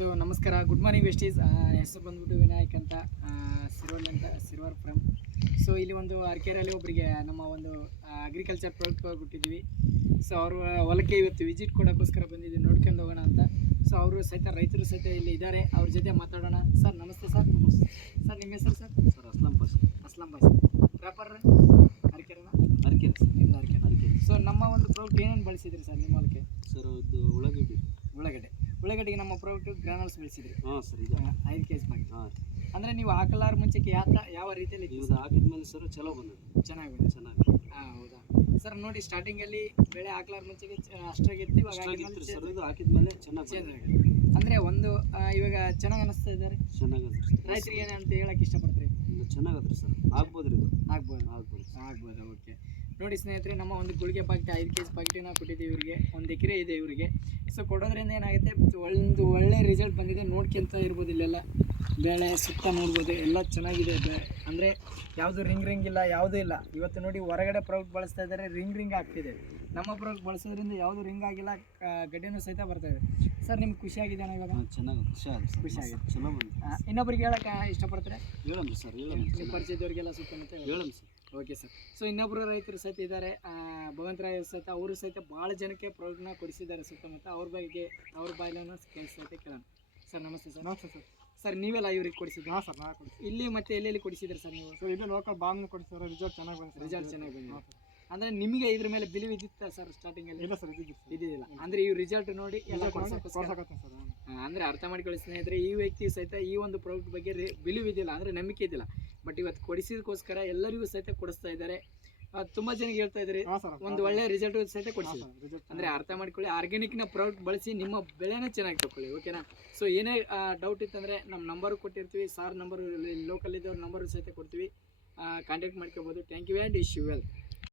So ನಮಸ್ಕಾರ, good morning ವೆಸ್ಟೀಸ್. ಹೆಸರು ಬಂದ್ಬಿಟ್ಟು ವಿನಾಯಕ್ ಅಂತ, ಸಿರ್ವರ್ ಫ್ರಮ್. ಸೊ ಇಲ್ಲಿ ಒಂದು ಅರ್ಕೆರೆಯಲ್ಲಿ ಒಬ್ಬರಿಗೆ ನಮ್ಮ ಒಂದು ಅಗ್ರಿಕಲ್ಚರ್ ಪ್ರಾಡಕ್ಟ್ ಕೊಟ್ಟಿದ್ದೀವಿ. ಸೊ ಅವರು ಹೊಲಕ್ಕೆ ಇವತ್ತು ವಿಸಿಟ್ ಕೊಡೋಕ್ಕೋಸ್ಕರ ಬಂದಿದ್ದೀವಿ, ನೋಡ್ಕೊಂಡು ಹೋಗೋಣ ಅಂತ. ಸೊ ಅವರು ಸಹಿತ ರೈತರು ಸಹಿತ ಇಲ್ಲಿ ಇದ್ದಾರೆ, ಅವ್ರ ಜೊತೆ ಮಾತಾಡೋಣ. ಸರ್ ನಮಸ್ತೆ. ಸರ್ ನಮಸ್ತೆ ಸರ್. ನಿಮ್ಮ ಹೆಸರು ಸರ್? Sir Aslam Bosch. ವ್ಯಾಪಾರ ಅರ್ಕೆರೆನ? ಅರ್ಕೆರೆ ಸರ್. ನಿಮ್ದು ಅರ್ಕೆರೆ. ಸೊ ನಮ್ಮ ಒಂದು ಪ್ರಾಡಕ್ಟ್ ಏನೇನು ಬಳಸಿದ್ರಿ ಸರ್ ನಿಮ್ಮ ಹೊಲಕ್ಕೆ? ಸರ್ ಇದು ಉಳ್ಳಾಗಡ್ಡೆಗೆ ನಮ್ಮ ಪ್ರಾಡಕ್ಟ್ ಗ್ರಾನಲ್ಸ್ ಬೆಳೆಸಿದ್ರಿ. ಹಾಂ ಸರ್, ಇದು 5 kg ಮಾಡಿ. ಹಾಂ, ಅಂದರೆ ನೀವು ಹಾಕಲಾರ ಮುಂಚೆಗೆ ಯಾವ ರೀತಿಯಲ್ಲಿ ಇದು ಹಾಕಿದ ಮೇಲೆ ಸರ್ ಚಲೋ ಬಂದಿದೆ, ಚೆನ್ನಾಗಿ ಚೆನ್ನಾಗಿ. ಹಾಂ, ಹೌದಾ ಸರ್? ನೋಡಿ, ಸ್ಟಾರ್ಟಿಂಗಲ್ಲಿ ಬೆಳೆ ಹಾಕ್ಲಾರ ಮುಂಚೆಗೆ ಅಷ್ಟಾಗಿತ್ತು, ಇವಾಗ ಸರ್ ಇದು ಹಾಕಿದ ಮೇಲೆ ಚೆನ್ನಾಗಿ ಚೇಂಜ್ ಆಗಿದೆ. ಅಂದರೆ ಒಂದು ಇವಾಗ ಚೆನ್ನಾಗಿ ಅನಿಸ್ತಾ ಇದ್ದಾರೆ ಚೆನ್ನಾಗದ್ರಿ. ರೈತರಿಗೆ ಏನಂತ ಹೇಳಕ್ಕೆ ಇಷ್ಟಪಡ್ತೀರಿ? ಇದು ಚೆನ್ನಾಗದ್ರಿ ಸರ್, ಆಗ್ಬೋದ್ರಿ, ಇದು ಆಗ್ಬೋದು. ಓಕೆ, ನೋಡಿ ಸ್ನೇಹಿತರೆ, ನಮ್ಮ ಒಂದು ಗುಳಿಗೆ ಪಾಕೆಟ್ 5 kg ಪಾಕೆಟಿನ ಕೊಟ್ಟಿದ್ದೀವಿ ಇವರಿಗೆ. 1 ಎಕರೆ ಇದೆ ಇವರಿಗೆ. ಸೊ ಕೊಡೋದ್ರಿಂದ ಏನಾಗುತ್ತೆ, ಒಂದು ಒಳ್ಳೆ ರಿಸಲ್ಟ್ ಬಂದಿದೆ. ನೋಡ್ಕೊಂತ ಇರ್ಬೋದು, ಇಲ್ಲೆಲ್ಲ ಬೆಳೆ ಸುತ್ತ ನೋಡ್ಬೋದು, ಎಲ್ಲ ಚೆನ್ನಾಗಿದೆ. ಅಂದರೆ ಯಾವುದು ರಿಂಗ್ ಇಲ್ಲ, ಯಾವುದೂ ಇಲ್ಲ. ಇವತ್ತು ನೋಡಿ, ಹೊರಗಡೆ ಪ್ರಾಡಕ್ಟ್ ಬಳಸ್ತಾ ಇದ್ದಾರೆ, ರಿಂಗ್ ಆಗ್ತಿದೆ. ನಮ್ಮ ಪ್ರಾಡಕ್ಟ್ ಬಳಸೋದ್ರಿಂದ ಯಾವುದು ರಿಂಗ್ ಆಗಿಲ್ಲ, ಗಡ್ಡೆನೂ ಸಹಿತ ಬರ್ತಾಯಿದೆ. ಸರ್ ನಿಮ್ಗೆ ಖುಷಿ ಆಗಿದೆ ಇವಾಗ? ಚೆನ್ನಾಗಿ ಖುಷಿ ಆಗಿದೆ, ಚಲೋ ಬಂದು. ಇನ್ನೊಬ್ರಿಗೆ ಹೇಳಕ್ಕೆ ಇಷ್ಟಪಡ್ತಾರೆ? ಹೇಳಮ್ರಿ ಸರ್, ನಿಮ್ಮ ಪರಿಚಯದವ್ರಿಗೆಲ್ಲ ಸುತ್ತಮುತ್ತ ಹೇಳಮ್ ಸರ್. Okay sir. ಸೊ ಇನ್ನೊಬ್ಬರು ರೈತರು ಸಹಿತ ಇದ್ದಾರೆ, ಭಗವಂತರಾಯ್ ಸಹಿತ. ಅವರು ಸಹಿತ ಭಾಳ ಜನಕ್ಕೆ ಪ್ರಾಡಕ್ಟ್ನ ಕೊಡಿಸಿದ್ದಾರೆ ಸುತ್ತಮುತ್ತ. ಅವ್ರ ಬಾಯಿಲನ್ನು ಸಹಿತ ಕೇಳೋಣ. ಸರ್ ನಮಸ್ತೆ ಸರ್. ನಮಸ್ತೆ ಸರ್. ಸರ್ ನೀವೆಲ್ಲ ಇವ್ರಿಗೆ ಕೊಡಿಸಿದ್ರಿ? ಹಾಂ ಸರ್, ನಾ ಕೊಡಿಸಿ. ಇಲ್ಲಿ ಮತ್ತೆ ಎಲ್ಲೆಲ್ಲಿ ಕೊಡಿಸಿದ್ರಿ ಸರ್ ನೀವು? ಸೊ ಇಲ್ಲಿ ಲೋಕಲ್ ಬಾಂಬ್ ಕೊಡಿಸ್ತಾರೆ, ರಿಸಲ್ಟ್ ಚೆನ್ನಾಗಿ ಬಂದಿದೆ. ಚೆನ್ನಾಗಿ ಬಂದಿದೆ. ಅಂದರೆ ನಿಮಗೆ ಇದ್ರ ಮೇಲೆ ಬಿಲಿವ್ ಇದ್ದಿತ್ತ ಸರ್ ಸ್ಟಾರ್ಟಿಂಗಲ್ಲಿ? ಇಲ್ಲ ಸರ್, ಇದ್ದಿದ್ದಿಲ್ಲ. ಅಂದರೆ ಈ ರಿಸಲ್ಟ್ ನೋಡಿ ಎಲ್ಲ ಕೊಡ್ಸಕತ್ತೀನಿ ಸರ್. ಅಂದರೆ ಅರ್ಥ ಮಾಡ್ಕೊಳ್ಳಿ ಸ್ನೇಹಿತರೆ, ಈ ವ್ಯಕ್ತಿ ಸಹಿತ ಈ ಒಂದು ಪ್ರಾಡಕ್ಟ್ ಬಗ್ಗೆ ಬಿಲಿವ್ ಇದ್ದಿಲ್ಲ, ಅಂದರೆ ನಂಬಿಕೆ ಇದ್ದಿಲ್ಲ. ಬಟ್ ಇವತ್ತು ಕೊಡಿಸಿದಕ್ಕೋಸ್ಕರ ಎಲ್ಲರಿಗೂ ಸಹಿತ ಕೊಡಿಸ್ತಾ ಇದ್ದಾರೆ. ತುಂಬ ಜನಕ್ಕೆ ಹೇಳ್ತಾ ಇದ್ದಾರೆ, ಒಂದು ಒಳ್ಳೆ ರಿಸಲ್ಟ್ ಸಹಿತ ಕೊಡಿಸಿದ್ದಾರೆ. ಅಂದರೆ ಅರ್ಥ ಮಾಡ್ಕೊಳ್ಳಿ, ಆರ್ಗ್ಯಾನಿಕ್ನ ಪ್ರಾಡಕ್ಟ್ ಬಳಸಿ ನಿಮ್ಮ ಬೆಳೆನ ಚೆನ್ನಾಗಿ ತಗೊಳ್ಳಿ, ಓಕೆನಾ? ಸೊ ಏನೇ ಡೌಟ್ ಇತ್ತಂದರೆ ನಮ್ಮ ನಂಬರು ಕೊಟ್ಟಿರ್ತೀವಿ, ಸಾರ್ ನಂಬರು, ಲೋಕಲ್ ಇದ್ದವ್ರ ನಂಬರು ಸಹಿತ ಕೊಡ್ತೀವಿ, ಕಾಂಟ್ಯಾಕ್ಟ್ ಮಾಡ್ಕೋಬೋದು. Thank you and wish you well.